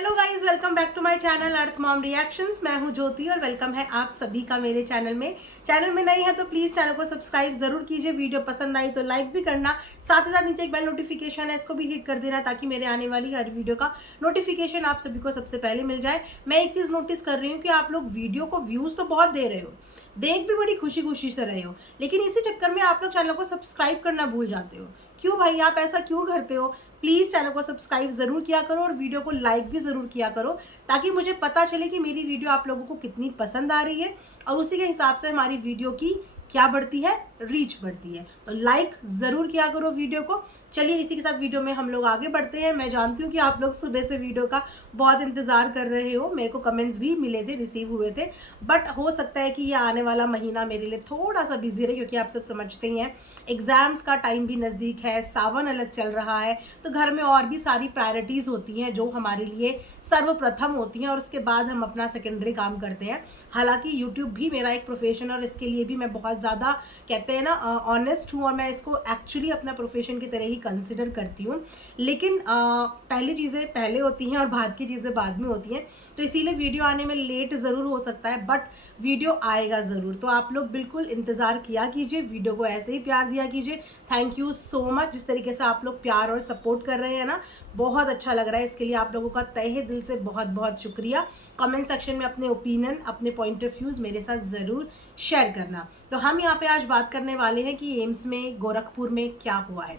Hello guys, welcome back to my channel Arth mom reactions. मैं हूं ज्योति और वेलकम है आप सभी का मेरे चैनल में नई है तो प्लीज चैनल को सब्सक्राइब जरूर कीजिए। वीडियो पसंद आई तो लाइक भी करना, साथ ही साथ नीचे एक बेल नोटिफिकेशन है, इसको भी हिट कर देना ताकि मेरे आने वाली हर वीडियो का नोटिफिकेशन आप सभी को सबसे पहले मिल जाए। मैं एक चीज नोटिस कर रही हूँ कि आप लोग वीडियो को व्यूज तो बहुत दे रहे हो, देख भी बड़ी खुशी खुशी से रहे हो, लेकिन इसी चक्कर में आप लोग चैनल को सब्सक्राइब करना भूल जाते हो। क्यों भाई, आप ऐसा क्यों करते हो? प्लीज चैनल को सब्सक्राइब जरूर किया करो और वीडियो को लाइक भी जरूर किया करो ताकि मुझे पता चले कि मेरी वीडियो आप लोगों को कितनी पसंद आ रही है और उसी के हिसाब से हमारी वीडियो की क्या बढ़ती है, रीच बढ़ती है। तो लाइक जरूर किया करो वीडियो को। चलिए इसी के साथ वीडियो में हम लोग आगे बढ़ते हैं। मैं जानती हूँ कि आप लोग सुबह से वीडियो का बहुत इंतजार कर रहे हो, मेरे को कमेंट्स भी मिले थे, रिसीव हुए थे, बट हो सकता है कि ये आने वाला महीना मेरे लिए थोड़ा सा बिजी रहे क्योंकि आप सब समझते ही हैं एग्जाम्स का टाइम भी नज़दीक है, सावन अलग चल रहा है, तो घर में और भी सारी प्रायोरिटीज़ होती हैं जो हमारे लिए सर्वप्रथम होती हैं और उसके बाद हम अपना सेकेंडरी काम करते हैं। हालांकि यूट्यूब भी मेरा एक प्रोफेशन और इसके लिए भी मैं बहुत ज़्यादा कहते हैं ना ऑनेस्ट हूँ और मैं इसको एक्चुअली अपना प्रोफेशन की तरह ही कंसिडर करती हूँ, लेकिन पहली चीज़ें पहले होती हैं और बाद की चीज़ें बाद में होती हैं, तो इसीलिए वीडियो आने में लेट ज़रूर हो सकता है बट वीडियो आएगा ज़रूर। तो आप लोग बिल्कुल इंतज़ार किया कीजिए, वीडियो को ऐसे ही प्यार दिया कीजिए। थैंक यू सो मच, जिस तरीके से आप लोग प्यार और सपोर्ट कर रहे हैं ना, बहुत अच्छा लग रहा है। इसके लिए आप लोगों का तहे दिल से बहुत बहुत शुक्रिया। कमेंट सेक्शन में अपने ओपिनियन, अपने पॉइंट ऑफ व्यूज़ मेरे साथ ज़रूर शेयर करना। तो हम यहाँ पे आज बात करने वाले हैं कि एम्स में गोरखपुर में क्या हुआ है,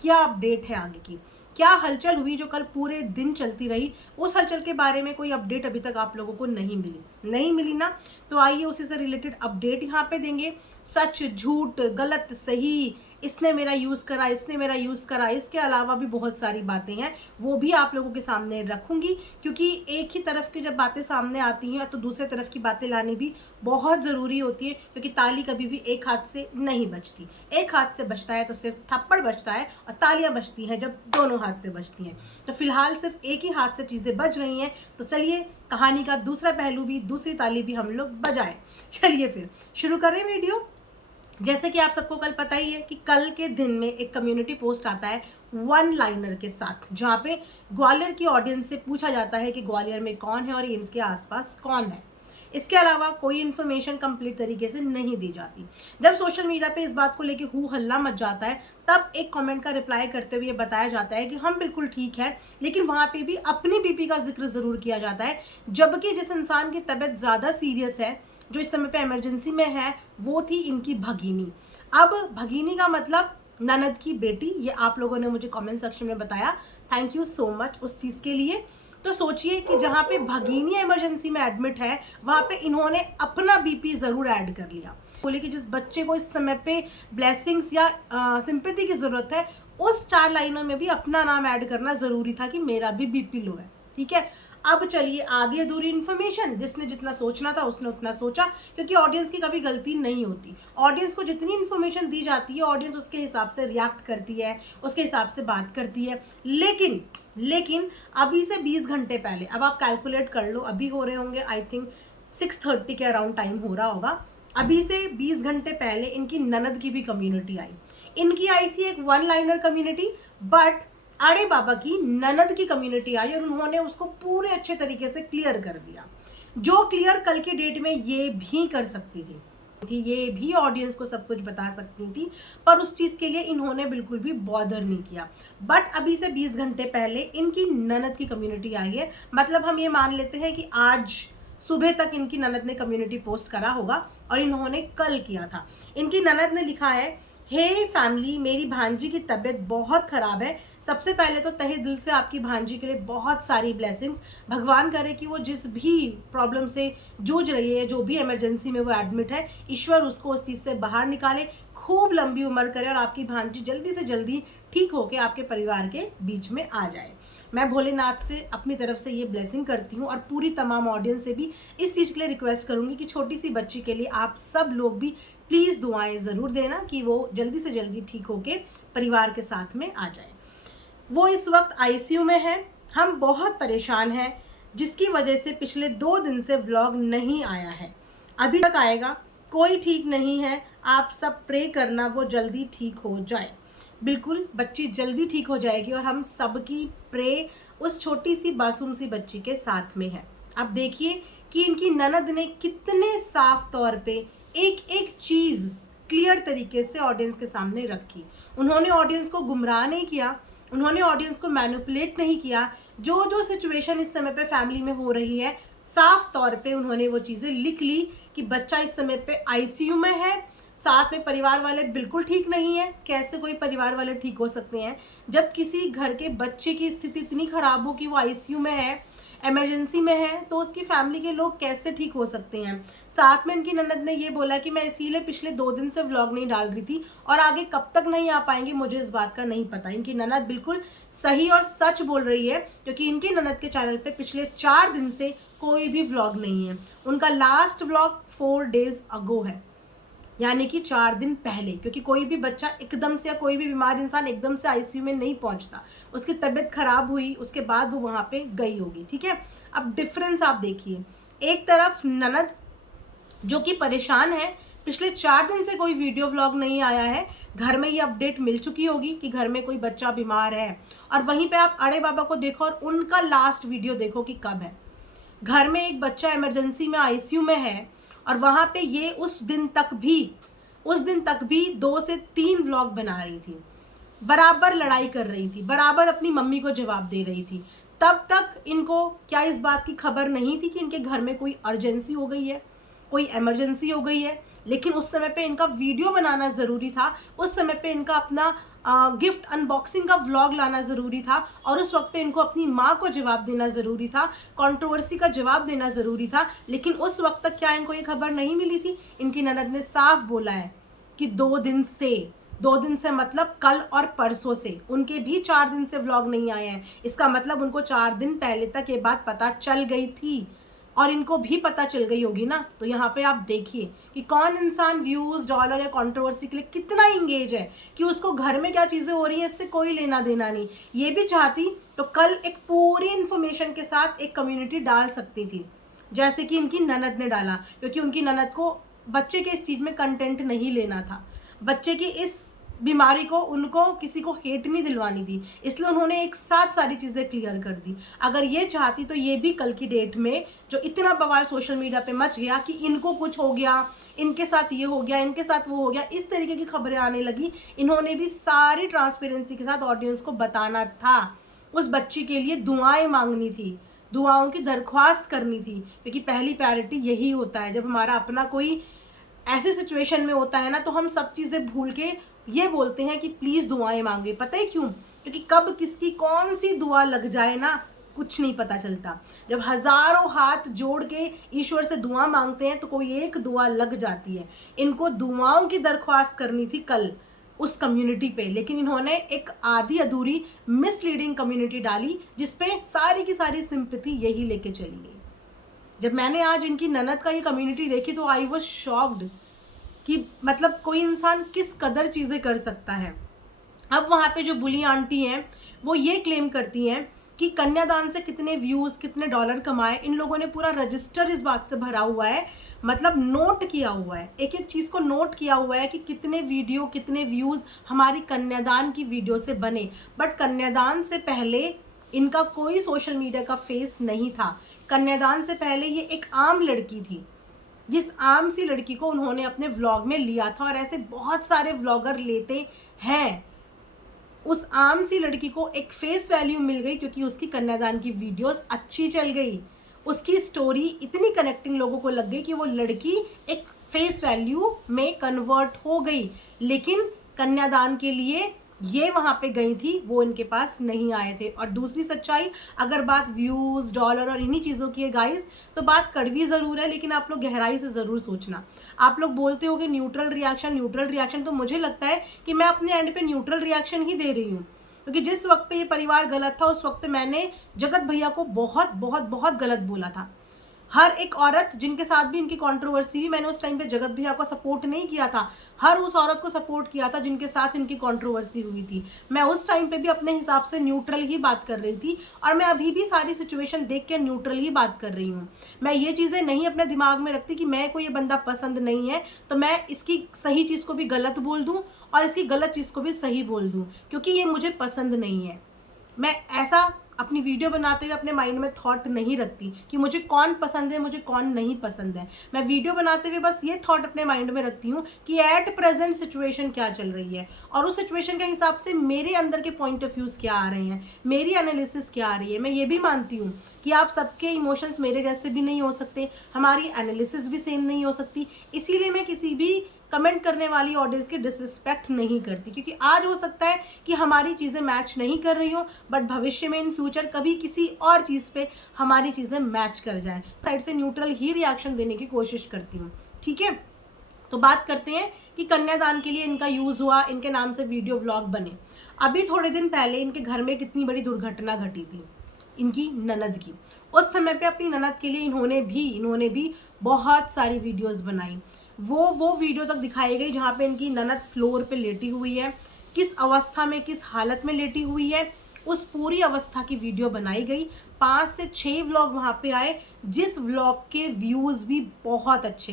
क्या अपडेट है आगे की, क्या हलचल हुई जो कल पूरे दिन चलती रही। उस हलचल के बारे में कोई अपडेट अभी तक आप लोगों को नहीं मिली ना, तो आइए उसी से रिलेटेड अपडेट यहाँ पे देंगे। सच झूठ, गलत सही, इसने मेरा यूज़ करा, इसने मेरा यूज़ करा, इसके अलावा भी बहुत सारी बातें हैं, वो भी आप लोगों के सामने रखूंगी क्योंकि एक ही तरफ की जब बातें सामने आती हैं तो दूसरे तरफ की बातें लानी भी बहुत ज़रूरी होती है क्योंकि ताली कभी भी एक हाथ से नहीं बजती। एक हाथ से बजता है तो सिर्फ थप्पड़ बजता है और तालियां बजती हैं जब दोनों हाथ से बजती हैं। तो फिलहाल सिर्फ एक ही हाथ से चीज़ें बज रही हैं, तो चलिए कहानी का दूसरा पहलू भी, दूसरी ताली भी हम लोग बजाएं। चलिए फिर शुरू करें वीडियो। जैसे कि आप सबको कल पता ही है कि कल के दिन में एक कम्युनिटी पोस्ट आता है वन लाइनर के साथ, जहाँ पे ग्वालियर की ऑडियंस से पूछा जाता है कि ग्वालियर में कौन है और एम्स के आसपास कौन है। इसके अलावा कोई इन्फॉर्मेशन कंप्लीट तरीके से नहीं दी जाती। जब सोशल मीडिया पे इस बात को लेके हु हल्ला मच जाता है तब एक कमेंट का रिप्लाई करते हुए बताया जाता है कि हम बिल्कुल ठीक है, लेकिन वहाँ पे भी अपनी बीपी का जिक्र ज़रूर किया जाता है, जबकि जिस इंसान की तबीयत ज़्यादा सीरियस है, जो इस समय पे इमरजेंसी में है, वो थी इनकी भगीनी। अब भगीनी का मतलब ननद की बेटी, ये आप लोगों ने मुझे कमेंट सेक्शन में बताया, थैंक यू सो मच उस चीज़ के लिए। तो सोचिए कि जहाँ पे भगीनी इमरजेंसी में एडमिट है वहाँ पे इन्होंने अपना बीपी ज़रूर ऐड कर लिया। बोले कि जिस बच्चे को इस समय पे ब्लेसिंग्स या सिंपैथी की ज़रूरत है, उस 4 लाइनों में भी अपना नाम ऐड करना ज़रूरी था कि मेरा भी बीपी लो है। ठीक है, अब चलिए आधी अधूरी इन्फॉर्मेशन, जिसने जितना सोचना था उसने उतना सोचा, क्योंकि ऑडियंस की कभी गलती नहीं होती। ऑडियंस को जितनी इन्फॉर्मेशन दी जाती है ऑडियंस उसके हिसाब से रिएक्ट करती है, उसके हिसाब से बात करती है। लेकिन अभी से 20 घंटे पहले, अब आप कैलकुलेट कर लो, अभी हो रहे होंगे आई थिंक 6:30 के अराउंड टाइम हो रहा होगा। अभी से 20 घंटे पहले इनकी ननद की भी कम्युनिटी आई। इनकी आई थी एक वन लाइनर कम्युनिटी, बट अरे बाबा की ननद की कम्युनिटी आई और उन्होंने उसको पूरे अच्छे तरीके से क्लियर कर दिया, जो क्लियर कल की डेट में ये भी कर सकती थी, ये भी ऑडियंस को सब कुछ बता सकती थी, पर उस चीज़ के लिए इन्होंने बिल्कुल भी बॉदर नहीं किया। बट अभी से 20 घंटे पहले इनकी ननद की कम्युनिटी आई है, मतलब हम ये मान लेते हैं कि आज सुबह तक इनकी ननद ने कम्युनिटी पोस्ट करा होगा और इन्होंने कल किया था। इनकी ननद ने लिखा है, हे फैमिली, मेरी भांजी की तबीयत बहुत ख़राब है। सबसे पहले तो तहे दिल से आपकी भांजी के लिए बहुत सारी ब्लेसिंग्स। भगवान करे कि वो जिस भी प्रॉब्लम से जूझ रही है, जो भी इमरजेंसी में वो एडमिट है, ईश्वर उसको उस चीज़ से बाहर निकाले, खूब लंबी उम्र करे और आपकी भांजी जल्दी से जल्दी ठीक होके आपके परिवार के बीच में आ जाए। मैं भोलेनाथ से अपनी तरफ से ये ब्लेसिंग करती हूँ और पूरी तमाम ऑडियंस से भी इस चीज़ के लिए रिक्वेस्ट करूँगी कि छोटी सी बच्ची के लिए आप सब लोग भी प्लीज़ दुआएं ज़रूर देना कि वो जल्दी से जल्दी ठीक होके परिवार के साथ में आ जाए। वो इस वक्त आईसीयू में है, हम बहुत परेशान हैं, जिसकी वजह से पिछले 2 दिन से व्लॉग नहीं आया है, अभी तक आएगा, कोई ठीक नहीं है, आप सब प्रे करना वो जल्दी ठीक हो जाए। बिल्कुल बच्ची जल्दी ठीक हो जाएगी और हम सबकी प्रे उस छोटी सी मासूम सी बच्ची के साथ में है। अब देखिए कि इनकी ननद ने कितने साफ तौर पे एक एक चीज क्लियर तरीके से ऑडियंस के सामने रखी। उन्होंने ऑडियंस को गुमराह नहीं किया, उन्होंने ऑडियंस को मैनिपुलेट नहीं किया। जो जो सिचुएशन इस समय पे फैमिली में हो रही है, साफ तौर पे उन्होंने वो चीजें लिख ली कि बच्चा इस समय पे आईसीयू में है, साथ में परिवार वाले बिल्कुल ठीक नहीं है। कैसे कोई परिवार वाले ठीक हो सकते हैं जब किसी घर के बच्चे की स्थिति इतनी खराब हो कि वो आईसीयू में है, इमरजेंसी में है, तो उसकी फैमिली के लोग कैसे ठीक हो सकते हैं। साथ में इनकी ननद ने ये बोला कि मैं इसीलिए पिछले 2 दिन से व्लॉग नहीं डाल रही थी और आगे कब तक नहीं आ पाएंगे मुझे इस बात का नहीं पता। इनकी ननद बिल्कुल सही और सच बोल रही है, क्योंकि इनकी ननद के चैनल पे पिछले 4 दिन से कोई भी व्लॉग नहीं है। उनका लास्ट व्लॉग 4 डेज अगो है, यानी कि 4 दिन पहले, क्योंकि कोई भी बच्चा एकदम से या कोई भी बीमार इंसान एकदम से आईसीयू में नहीं पहुंचता। उसकी तबीयत खराब हुई, उसके बाद वो वहां पे गई होगी। ठीक है, अब डिफरेंस आप देखिए। एक तरफ ननद जो कि परेशान है, पिछले 4 दिन से कोई वीडियो व्लॉग नहीं आया है, घर में ये अपडेट मिल चुकी होगी कि घर में कोई बच्चा बीमार है, और वहीं पे आप अड़े बाबा को देखो और उनका लास्ट वीडियो देखो कि कब है। घर में एक बच्चा इमरजेंसी में आईसीयू में है और वहां पे ये उस दिन तक भी 2 से 3 व्लॉग बना रही थी, बराबर लड़ाई कर रही थी, बराबर अपनी मम्मी को जवाब दे रही थी। तब तक इनको क्या इस बात की खबर नहीं थी कि इनके घर में कोई अर्जेंसी हो गई है, कोई इमरजेंसी हो गई है। लेकिन उस समय पे इनका वीडियो बनाना ज़रूरी था, उस समय पे इनका अपना गिफ्ट अनबॉक्सिंग का व्लॉग लाना ज़रूरी था, और उस वक्त पे इनको अपनी माँ को जवाब देना ज़रूरी था, कंट्रोवर्सी का जवाब देना ज़रूरी था। लेकिन उस वक्त तक क्या इनको ये खबर नहीं मिली थी? इनकी ननद ने साफ बोला है कि 2 दिन से मतलब कल और परसों से, उनके भी 4 दिन से व्लॉग नहीं आए हैं। इसका मतलब उनको 4 दिन पहले तक ये बात पता चल गई थी, और इनको भी पता चल गई होगी ना। तो यहाँ पे आप देखिए कि कौन इंसान व्यूज, डॉलर या कंट्रोवर्सी के लिए कितना इंगेज है, कि उसको घर में क्या चीज़ें हो रही हैं इससे कोई लेना देना नहीं। ये भी चाहती तो कल एक पूरी इन्फॉर्मेशन के साथ एक कम्युनिटी डाल सकती थी, जैसे कि इनकी ननद ने डाला, क्योंकि उनकी ननद को बच्चे के इस चीज़ में कंटेंट नहीं लेना था, बच्चे की इस बीमारी को उनको किसी को हेट नहीं दिलवानी थी, इसलिए उन्होंने एक साथ सारी चीज़ें क्लियर कर दी। अगर ये चाहती तो ये भी कल की डेट में जो इतना बवाल सोशल मीडिया पे मच गया कि इनको कुछ हो गया, इनके साथ ये हो गया, इनके साथ वो हो गया, इस तरीके की खबरें आने लगी, इन्होंने भी सारी ट्रांसपेरेंसी के साथ ऑडियंस को बताना था। उस बच्ची के लिए दुआएं मांगनी थी, दुआओं की दरख्वास्त करनी थी, क्योंकि पहली प्रायोरिटी यही होता है। जब हमारा अपना कोई ऐसे सिचुएशन में होता है ना, तो हम सब चीज़ें भूल के ये बोलते हैं कि प्लीज़ दुआएं मांगे। पता है क्यों? क्योंकि कब किसकी कौन सी दुआ लग जाए ना, कुछ नहीं पता चलता। जब हजारों हाथ जोड़ के ईश्वर से दुआ मांगते हैं तो कोई एक दुआ लग जाती है। इनको दुआओं की दरख्वास्त करनी थी कल उस कम्युनिटी पे, लेकिन इन्होंने एक आधी अधूरी मिसलीडिंग कम्युनिटी डाली, जिसपे सारी की सारी सिंपैथी यही लेके चली गई। जब मैंने आज इनकी ननद का ये कम्युनिटी देखी तो आई वाज शॉक्ड कि मतलब कोई इंसान किस कदर चीज़ें कर सकता है। अब वहाँ पे जो बुली आंटी हैं वो ये क्लेम करती हैं कि कन्यादान से कितने व्यूज़, कितने डॉलर कमाए। इन लोगों ने पूरा रजिस्टर इस बात से भरा हुआ है, मतलब नोट किया हुआ है, एक एक चीज़ को नोट किया हुआ है कि कितने वीडियो, कितने व्यूज़ हमारी कन्यादान की वीडियो से बने। बट कन्यादान से पहले इनका कोई सोशल मीडिया का फेस नहीं था। कन्यादान से पहले ये एक आम लड़की थी, जिस आम सी लड़की को उन्होंने अपने व्लॉग में लिया था, और ऐसे बहुत सारे व्लॉगर लेते हैं। उस आम सी लड़की को एक फेस वैल्यू मिल गई क्योंकि उसकी कन्यादान की वीडियोस अच्छी चल गई, उसकी स्टोरी इतनी कनेक्टिंग लोगों को लग गई कि वो लड़की एक फेस वैल्यू में कन्वर्ट हो गई। लेकिन कन्यादान के लिए ये वहाँ पे गई थी, वो इनके पास नहीं आए थे। और दूसरी सच्चाई, अगर बात व्यूज़, डॉलर और इन्हीं चीज़ों की है गाइस, तो बात कड़वी ज़रूर है, लेकिन आप लोग गहराई से ज़रूर सोचना। आप लोग बोलते हो कि न्यूट्रल रिएक्शन, तो मुझे लगता है कि मैं अपने एंड पे न्यूट्रल रिएक्शन ही दे रही हूँ, क्योंकि जिस वक्त पे ये परिवार गलत था उस वक्त मैंने जगत भैया को बहुत बहुत बहुत गलत बोला था। हर एक औरत जिनके साथ भी इनकी कंट्रोवर्सी हुई, मैंने उस टाइम पे जगत भैया को सपोर्ट नहीं किया था, हर उस औरत को सपोर्ट किया था जिनके साथ इनकी कंट्रोवर्सी हुई थी। मैं उस टाइम पे भी अपने हिसाब से न्यूट्रल ही बात कर रही थी, और मैं अभी भी सारी सिचुएशन देख के न्यूट्रल ही बात कर रही हूँ। मैं ये चीज़ें नहीं अपने दिमाग में रखती कि मैं को ये बंदा पसंद नहीं है तो मैं इसकी सही चीज़ को भी गलत बोल दूँ और इसकी गलत चीज़ को भी सही बोल दूँ, क्योंकि ये मुझे पसंद नहीं है। मैं ऐसा अपनी वीडियो बनाते हुए अपने माइंड में थॉट नहीं रखती कि मुझे कौन पसंद है, मुझे कौन नहीं पसंद है। मैं वीडियो बनाते हुए बस ये थॉट अपने माइंड में रखती हूँ कि एट प्रेजेंट सिचुएशन क्या चल रही है और उस सिचुएशन के हिसाब से मेरे अंदर के पॉइंट ऑफ व्यूज़ क्या आ रहे हैं, मेरी एनालिसिस क्या आ रही है। मैं ये भी मानती हूँ कि आप सबके इमोशंस मेरे जैसे भी नहीं हो सकते, हमारी एनालिसिस भी सेम नहीं हो सकती, इसीलिए मैं किसी भी कमेंट करने वाली ऑडियंस की डिसरिस्पेक्ट नहीं करती, क्योंकि आज हो सकता है कि हमारी चीज़ें मैच नहीं कर रही हो, बट भविष्य में इन फ्यूचर कभी किसी और चीज़ पे हमारी चीज़ें मैच कर जाएं। साइड से न्यूट्रल ही रिएक्शन देने की कोशिश करती हूँ। ठीक है, तो बात करते हैं कि कन्यादान के लिए इनका यूज़ हुआ, इनके नाम से वीडियो व्लॉग बने। अभी थोड़े दिन पहले इनके घर में कितनी बड़ी दुर्घटना घटी थी इनकी ननद की। उस समय पे अपनी ननद के लिए इन्होंने भी बहुत सारी वीडियोस बनाई। वो वीडियो तक दिखाई गई जहाँ पे इनकी ननद फ्लोर पे लेटी हुई है, किस अवस्था में, किस हालत में लेटी हुई है, उस पूरी अवस्था की वीडियो बनाई गई। 5 से 6 व्लॉग वहाँ पे आए, जिस व्लॉग के व्यूज़ भी बहुत अच्छे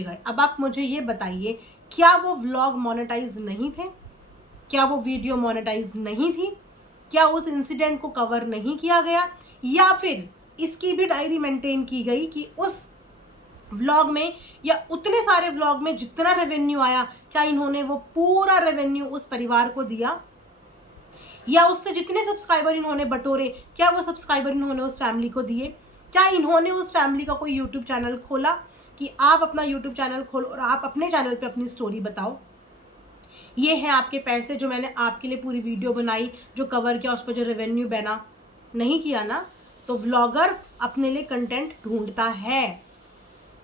गए, अब आप मुझे ये बताइए, क्या वो व्लॉग मोनेटाइज नहीं थे? क्या वो वीडियो मोनेटाइज नहीं थी? क्या उस इंसिडेंट को कवर नहीं किया गया? या फिर इसकी भी डायरी मेंटेन की गई कि उस व्लॉग में या उतने सारे व्लॉग में जितना रेवेन्यू आया, क्या इन्होंने वो पूरा रेवेन्यू उस परिवार को दिया? या उससे जितने सब्सक्राइबर इन्होंने बटोरे, क्या वो सब्सक्राइबर इन्होंने उस फैमिली को दिए? क्या इन्होंने उस फैमिली का कोई यूट्यूब चैनल खोला कि आप अपना यूट्यूब चैनल खोलो और आप अपने चैनल पे अपनी स्टोरी बताओ, ये है आपके पैसे जो मैंने आपके लिए पूरी वीडियो बनाई, जो कवर किया, उस पर जो रेवेन्यू बना? नहीं किया ना। तो व्लॉगर अपने लिए कंटेंट ढूंढता है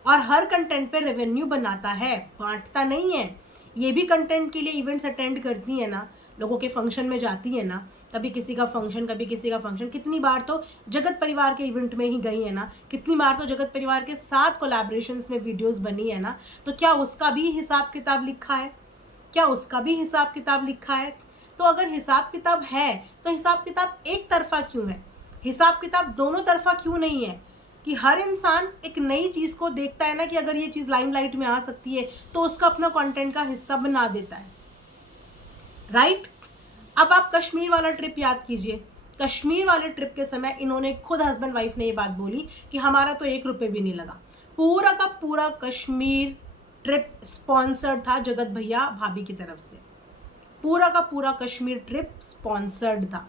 और हर कंटेंट पे रेवेन्यू बनाता है, बांटता नहीं है। ये भी कंटेंट के लिए इवेंट्स अटेंड करती है ना, लोगों के फंक्शन में जाती है ना, कभी किसी का फंक्शन, कभी किसी का फंक्शन। कितनी बार तो जगत परिवार के इवेंट में ही गई है ना, कितनी बार तो जगत परिवार के साथ कोलैबोरेशंस में वीडियोस बनी है ना। तो क्या उसका भी हिसाब किताब लिखा है? तो अगर हिसाब किताब है तो हिसाब किताब एक तरफा क्यों है? हिसाब किताब दोनों तरफा क्यों नहीं है? कि हर इंसान एक नई चीज़ को देखता है ना, कि अगर ये चीज़ लाइमलाइट में आ सकती है तो उसका अपना कंटेंट का हिस्सा बना देता है, राइट? अब आप कश्मीर वाला ट्रिप याद कीजिए। कश्मीर वाले ट्रिप के समय इन्होंने खुद, हस्बैंड वाइफ ने ये बात बोली कि हमारा तो 1 रुपये भी नहीं लगा। पूरा का पूरा कश्मीर ट्रिप स्पॉन्सर्ड था जगत भैया भाभी की तरफ से। पूरा का पूरा कश्मीर ट्रिप स्पॉन्सर्ड था,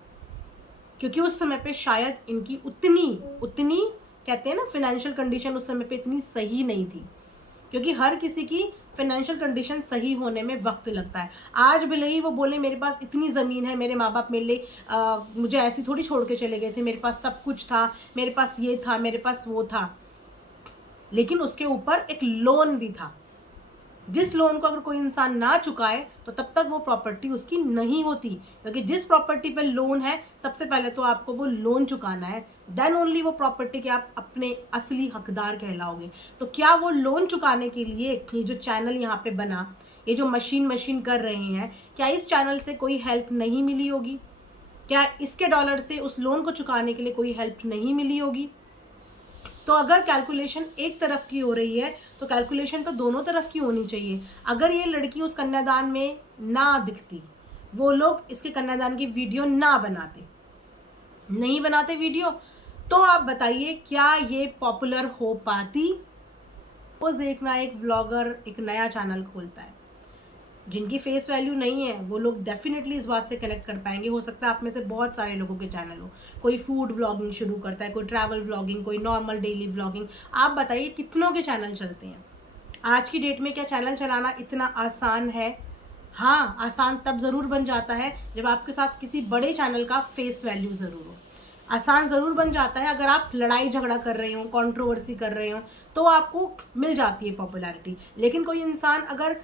क्योंकि उस समय पे शायद इनकी उतनी कहते हैं ना, फाइनेंशियल कंडीशन उस समय पे इतनी सही नहीं थी, क्योंकि हर किसी की फाइनेंशियल कंडीशन सही होने में वक्त लगता है। आज भले ही वो बोले मेरे पास इतनी ज़मीन है, मेरे माँ बाप मेरे लिए मुझे ऐसी थोड़ी छोड़ के चले गए थे, मेरे पास सब कुछ था, मेरे पास ये था, मेरे पास वो था, लेकिन उसके ऊपर एक लोन भी था, जिस लोन को अगर कोई इंसान ना चुकाए तो तब तक वो प्रॉपर्टी उसकी नहीं होती। क्योंकि जिस प्रॉपर्टी पे लोन है, सबसे पहले तो आपको वो लोन चुकाना है, देन ओनली वो प्रॉपर्टी के आप अपने असली हकदार कहलाओगे। तो क्या वो लोन चुकाने के लिए ये जो चैनल यहाँ पे बना, ये जो मशीन कर रहे हैं, क्या इस चैनल से कोई हेल्प नहीं मिली होगी? क्या इसके डॉलर से उस लोन को चुकाने के लिए कोई हेल्प नहीं मिली होगी? तो अगर कैलकुलेशन एक तरफ की हो रही है तो कैलकुलेशन तो दोनों तरफ की होनी चाहिए। अगर ये लड़की उस कन्यादान में ना दिखती, वो लोग इसके कन्यादान की वीडियो नहीं बनाते वीडियो, तो आप बताइए क्या ये पॉपुलर हो पाती? रोज देखना एक व्लॉगर एक नया चैनल खोलता है, जिनकी फेस वैल्यू नहीं है वो लोग डेफिनेटली इस बात से कनेक्ट कर पाएंगे। हो सकता है आप में से बहुत सारे लोगों के चैनल हो, कोई फूड व्लॉगिंग शुरू करता है, कोई ट्रैवल व्लॉगिंग, कोई नॉर्मल डेली व्लॉगिंग। आप बताइए कितनों के चैनल चलते हैं? आज की डेट में क्या चैनल चलाना इतना आसान है? हाँ, आसान तब ज़रूर बन जाता है जब आपके साथ किसी बड़े चैनल का फेस वैल्यू ज़रूर हो। आसान ज़रूर बन जाता है अगर आप लड़ाई झगड़ा कर रहे हो, कंट्रोवर्सी कर रहे हो, तो आपको मिल जाती है पॉपुलैरिटी। लेकिन कोई इंसान अगर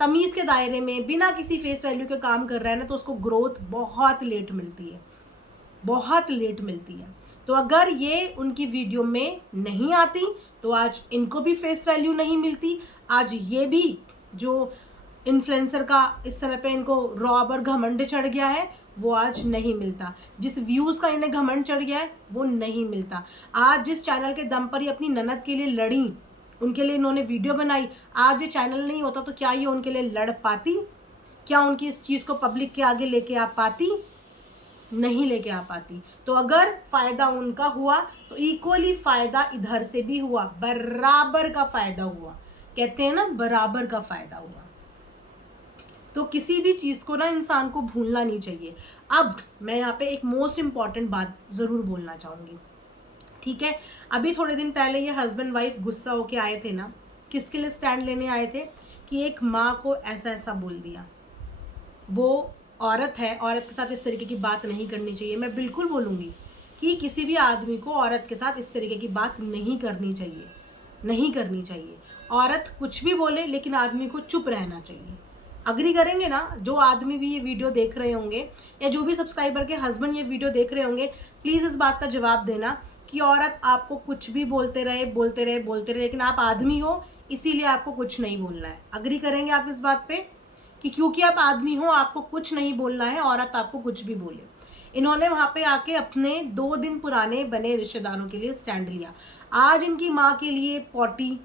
तमीज़ के दायरे में बिना किसी फेस वैल्यू के काम कर रहा है ना, तो उसको ग्रोथ बहुत लेट मिलती है। तो अगर ये उनकी वीडियो में नहीं आती तो आज इनको भी फेस वैल्यू नहीं मिलती। आज ये भी जो इन्फ्लुएंसर का इस समय पे इनको रौब और घमंड चढ़ गया है, वो आज नहीं मिलता। जिस व्यूज़ का इन्हें घमंड चढ़ गया है वो नहीं मिलता। आज जिस चैनल के दम पर ये अपनी ननद के लिए लड़ी, उनके लिए इन्होंने वीडियो बनाई, आज ये चैनल नहीं होता तो क्या ये उनके लिए लड़ पाती? क्या उनकी इस चीज़ को पब्लिक के आगे लेके आ पाती? नहीं लेके आ पाती। तो अगर फायदा उनका हुआ तो इक्वली फायदा इधर से भी हुआ, बराबर का फायदा हुआ। कहते हैं ना, बराबर का फायदा हुआ। तो किसी भी चीज को ना इंसान को भूलना नहीं चाहिए। अब मैं यहाँ पे एक मोस्ट इंपॉर्टेंट बात जरूर बोलना चाहूंगी, ठीक है। अभी थोड़े दिन पहले ये हस्बैंड वाइफ गुस्सा होके आए थे ना, किसके लिए स्टैंड लेने आए थे कि एक माँ को ऐसा ऐसा बोल दिया। वो औरत है, औरत के साथ इस तरीके की बात नहीं करनी चाहिए। मैं बिल्कुल बोलूँगी कि किसी भी आदमी को औरत के साथ इस तरीके की बात नहीं करनी चाहिए, नहीं करनी चाहिए। औरत कुछ भी बोले लेकिन आदमी को चुप रहना चाहिए। अग्री करेंगे ना? जो आदमी भी ये वीडियो देख रहे होंगे या जो भी सब्सक्राइबर के हस्बैंड ये वीडियो देख रहे होंगे, प्लीज़ इस बात का जवाब देना कि औरत आपको कुछ भी बोलते रहे बोलते रहे बोलते रहे, लेकिन आप आदमी हो इसीलिए आपको कुछ नहीं बोलना है। अग्री करेंगे आप इस बात पे कि क्योंकि आप आदमी हो आपको कुछ नहीं बोलना है, औरत आपको कुछ भी बोले। इन्होंने वहां पे आके अपने 2 दिन पुराने बने रिश्तेदारों के लिए स्टैंड लिया। आज इनकी माँ के लिए पॉटी,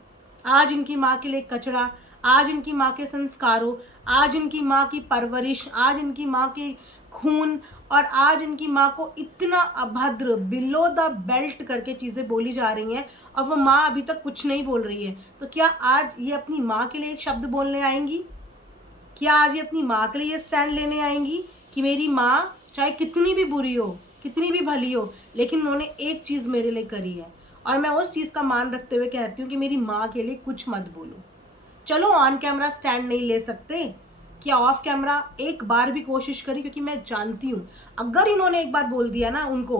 आज इनकी माँ के लिए कचरा, आज इनकी माँ के संस्कारों, आज इनकी माँ की परवरिश, आज इनकी माँ के खून, और आज इनकी माँ को इतना अभद्र बिलो द बेल्ट करके चीज़ें बोली जा रही हैं और वो माँ अभी तक कुछ नहीं बोल रही है। तो क्या आज ये अपनी माँ के लिए एक शब्द बोलने आएंगी? क्या आज ये अपनी माँ के लिए ये स्टैंड लेने आएंगी कि मेरी माँ चाहे कितनी भी बुरी हो, कितनी भी भली हो, लेकिन उन्होंने एक चीज़ मेरे लिए करी है और मैं उस चीज़ का मान रखते हुए कहती हूँ कि मेरी माँ के लिए कुछ मत बोलो। चलो ऑन कैमरा स्टैंड नहीं ले सकते, क्या ऑफ कैमरा एक बार भी कोशिश करी? क्योंकि मैं जानती हूँ अगर इन्होंने एक बार बोल दिया ना उनको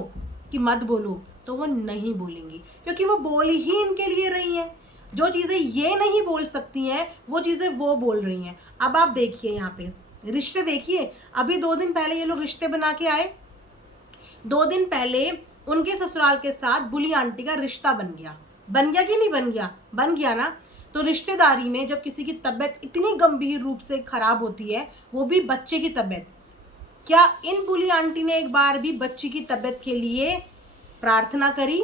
कि मत बोलो तो वो नहीं बोलेंगी, क्योंकि वो बोल ही इनके लिए रही हैं। जो चीज़ें ये नहीं बोल सकती हैं वो चीज़ें वो बोल रही हैं। अब आप देखिए यहाँ पे रिश्ते देखिए, अभी 2 दिन पहले ये लोग रिश्ते बना के आए। 2 दिन पहले उनके ससुराल के साथ बुली आंटी का रिश्ता बन गया। बन गया कि नहीं बन गया? बन गया ना। तो रिश्तेदारी में जब किसी की तबीयत इतनी गंभीर रूप से खराब होती है, वो भी बच्चे की तबीयत, क्या इन बुली आंटी ने एक बार भी बच्ची की तबीयत के लिए प्रार्थना करी,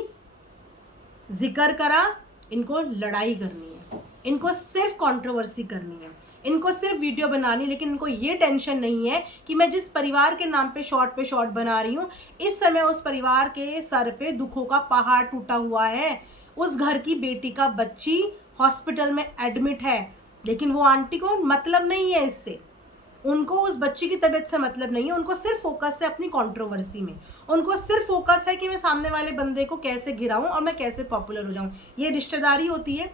जिक्र करा? इनको लड़ाई करनी है, इनको सिर्फ कंट्रोवर्सी करनी है, इनको सिर्फ वीडियो बनानी। लेकिन इनको ये टेंशन नहीं है कि मैं जिस परिवार के नाम पे शॉर्ट बना रही हूँ, इस समय उस परिवार के सर पे दुखों का पहाड़ टूटा हुआ है। उस घर की बेटी का बच्ची हॉस्पिटल में एडमिट है, लेकिन वो आंटी को मतलब नहीं है इससे। उनको उस बच्ची की तबीयत से मतलब नहीं है, उनको सिर्फ फोकस है अपनी कंट्रोवर्सी में। उनको सिर्फ फोकस है कि मैं सामने वाले बंदे को कैसे गिराऊं और मैं कैसे पॉपुलर हो जाऊं। ये रिश्तेदारी होती है।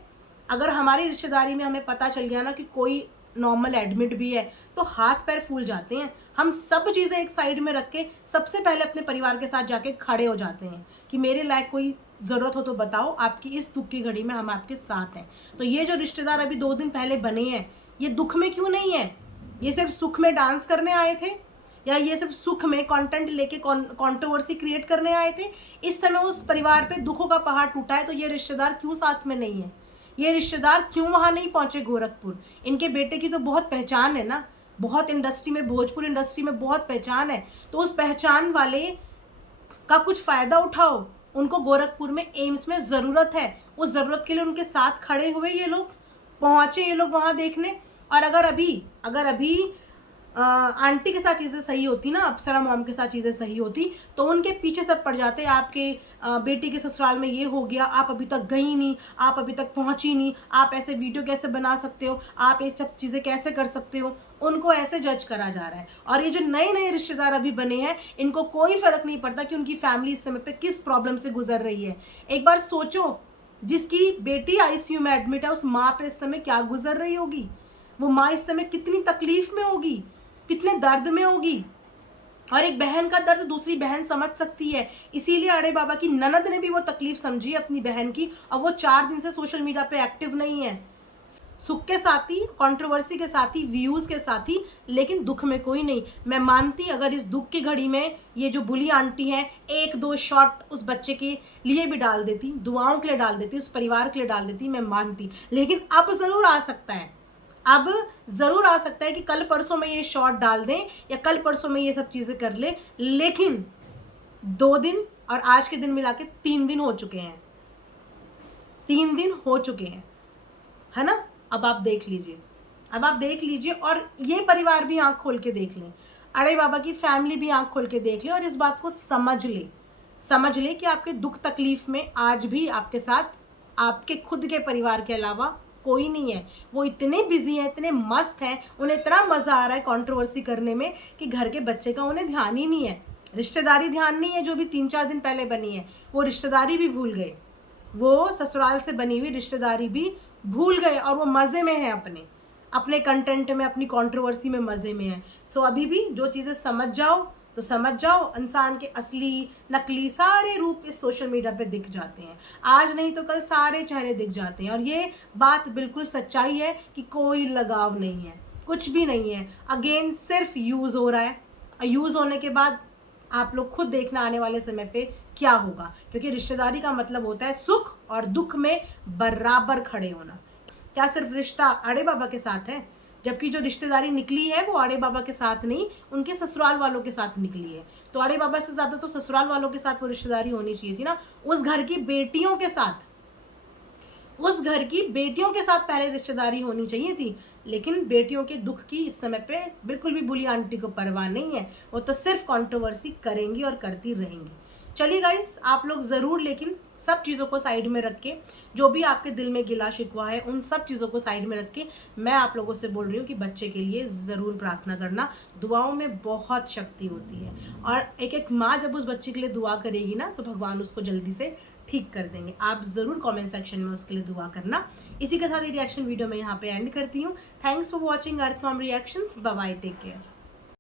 अगर हमारी रिश्तेदारी में हमें पता चल गया ना कि कोई नॉर्मल एडमिट भी है तो हाथ पैर फूल जाते हैं। हम सब चीज़ें एक साइड में रख के सबसे पहले अपने परिवार के साथ जाके खड़े हो जाते हैं कि मेरे लायक कोई ज़रूरत हो तो बताओ, आपकी इस दुख की घड़ी में हम आपके साथ हैं। तो ये जो रिश्तेदार अभी 2 दिन पहले बने हैं, ये दुख में क्यों नहीं है? ये सिर्फ सुख में डांस करने आए थे या ये सिर्फ सुख में कंटेंट लेके कंट्रोवर्सी क्रिएट करने आए थे? इस समय उस परिवार पे दुखों का पहाड़ टूटा है तो ये रिश्तेदार क्यों साथ में नहीं है? ये रिश्तेदार क्यों वहां नहीं पहुंचे गोरखपुर? इनके बेटे की तो बहुत पहचान है ना, बहुत इंडस्ट्री में, भोजपुर इंडस्ट्री में बहुत पहचान है। तो उस पहचान वाले का कुछ फायदा उठाओ। उनको गोरखपुर में एम्स में ज़रूरत है, उस ज़रूरत के लिए उनके साथ खड़े हुए ये लोग पहुंचे, ये लोग वहां देखने। और अगर अभी आंटी के साथ चीज़ें सही होती ना, अप्सरा मॉम के साथ चीज़ें सही होती तो उनके पीछे सब पड़ जाते। आपके बेटी के ससुराल में ये हो गया, आप अभी तक गई नहीं, आप अभी तक पहुंची नहीं, आप ऐसे वीडियो कैसे बना सकते हो, आप ये सब चीज़ें कैसे कर सकते हो? उनको ऐसे जज करा जा रहा है। और ये जो नए नए रिश्तेदार अभी बने हैं, इनको कोई फर्क नहीं पड़ता कि उनकी फैमिली इस समय पे किस प्रॉब्लम से गुजर रही है। एक बार सोचो, जिसकी बेटी आईसीयू में एडमिट है उस माँ पे इस समय क्या गुजर रही होगी? वो माँ इस समय कितनी तकलीफ में होगी, कितने दर्द में होगी। और एक बहन का दर्द दूसरी बहन समझ सकती है। इसीलिए अरे बाबा की ननद ने भी वो तकलीफ समझी अपनी बहन की, और वो 4 दिन से सोशल मीडिया पे एक्टिव नहीं है। सुख के साथ ही, कंट्रोवर्सी के साथ ही, व्यूज के साथ ही, लेकिन दुख में कोई नहीं। मैं मानती अगर इस दुख की घड़ी में ये जो बुली आंटी है 1-2 शॉट उस बच्चे के लिए भी डाल देती, दुआओं के लिए डाल देती, उस परिवार के लिए डाल देती, मैं मानती। लेकिन अब जरूर आ सकता है, अब ज़रूर आ सकता है कि कल परसों में ये शॉट डाल दें या कल परसों में ये सब चीज़ें कर ले। लेकिन 2 दिन और आज के दिन मिला के 3 दिन हो चुके हैं, 3 दिन हो चुके हैं, है ना? अब आप देख लीजिए, अब आप देख लीजिए और ये परिवार भी आंख खोल के देख लें। अड़े बाबा की फैमिली भी आंख खोल के देख ले और इस बात को समझ ले कि आपके दुख तकलीफ में आज भी आपके साथ आपके खुद के परिवार के अलावा कोई नहीं है। वो इतने बिजी हैं, इतने मस्त हैं, उन्हें इतना मज़ा आ रहा है कंट्रोवर्सी करने में कि घर के बच्चे का उन्हें ध्यान ही नहीं है। रिश्तेदारी ध्यान नहीं है जो भी 3-4 दिन पहले बनी है, वो रिश्तेदारी भी भूल गए, वो ससुराल से बनी हुई रिश्तेदारी भी भूल गए और वो मज़े में है, अपने कंटेंट में, अपनी कंट्रोवर्सी में मज़े में है। सो अभी भी जो चीज़ें समझ जाओ तो समझ जाओ, इंसान के असली नकली सारे रूप इस सोशल मीडिया पे दिख जाते हैं। आज नहीं तो कल सारे चेहरे दिख जाते हैं और ये बात बिल्कुल सच्चाई है कि कोई लगाव नहीं है, कुछ भी नहीं है। अगेन सिर्फ यूज़ हो रहा है। यूज़ होने के बाद आप लोग खुद देखना आने वाले समय पे क्या होगा, क्योंकि रिश्तेदारी का मतलब होता है सुख और दुख में बराबर खड़े होना। क्या सिर्फ रिश्ता अड़े बाबा के साथ है? जबकि जो रिश्तेदारी निकली है वो अड़े बाबा के साथ नहीं, उनके ससुराल वालों के साथ निकली है। तो अड़े बाबा से ज़्यादा तो ससुराल वालों के साथ वो रिश्तेदारी होनी चाहिए थी ना। उस घर की बेटियों के साथ पहले रिश्तेदारी होनी चाहिए थी। लेकिन बेटियों के दुख की इस समय पे बिल्कुल भी बुली आंटी को परवाह नहीं है, वो तो सिर्फ कंट्रोवर्सी करेंगी और करती रहेंगी। चलिए गाइस, आप लोग ज़रूर लेकिन सब चीज़ों को साइड में रख के, जो भी आपके दिल में गिला शिकवा है उन सब चीज़ों को साइड में रख के मैं आप लोगों से बोल रही हूँ कि बच्चे के लिए ज़रूर प्रार्थना करना। दुआओं में बहुत शक्ति होती है और एक एक माँ जब उस बच्चे के लिए दुआ करेगी ना तो भगवान उसको जल्दी से ठीक कर देंगे। आप ज़रूर कमेंट सेक्शन में उसके लिए दुआ करना। इसी के साथ ये रिएक्शन वीडियो मैं यहाँ पे एंड करती हूँ। Thanks for watching Arth mom reactions. Bye bye, take care.